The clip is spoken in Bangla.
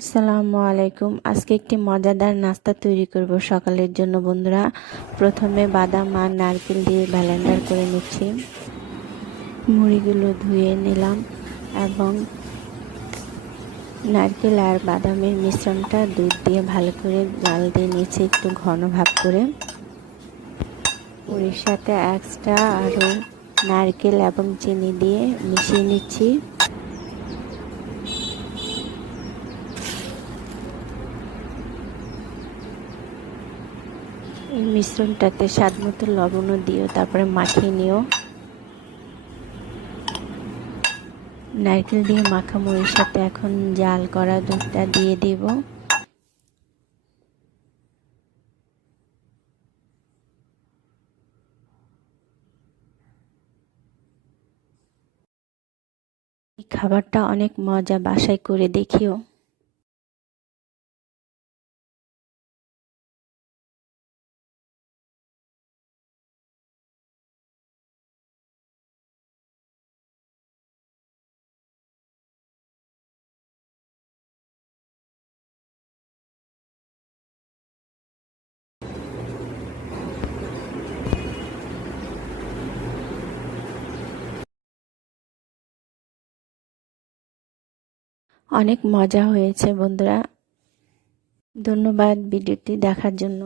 আসসালামু আলাইকুম। আজকে একটি মজাদার নাস্তা তৈরি করব সকালের জন্য, বন্ধুরা। প্রথমে বাদাম আর নারকেল দিয়ে ব্যালেন্ডার করে নিচ্ছি। মুড়িগুলো ধুয়ে নিলাম এবং নারকেল আর বাদামের মিশ্রণটা দুধ দিয়ে ভালো করে জাল দিয়ে নিয়েছি একটু ঘন ভাব করে। মুড়ির সাথে এক্সট্রা আরও নারকেল এবং চিনি দিয়ে মিশিয়ে নিচ্ছি। এই মিশ্রণটাতে স্বাদ মতো লবণও দিও, তারপরে মাখিয়ে নিও। নারকেল দিয়ে মাখা মুড়ির সাথে এখন জাল করা দুধটা দিয়ে দেব। খাবারটা অনেক মজা বাসায় করে দেখিও। অনেক মজা হয়েছে বন্ধুরা। ধন্যবাদ ভিডিওটি দেখার জন্য।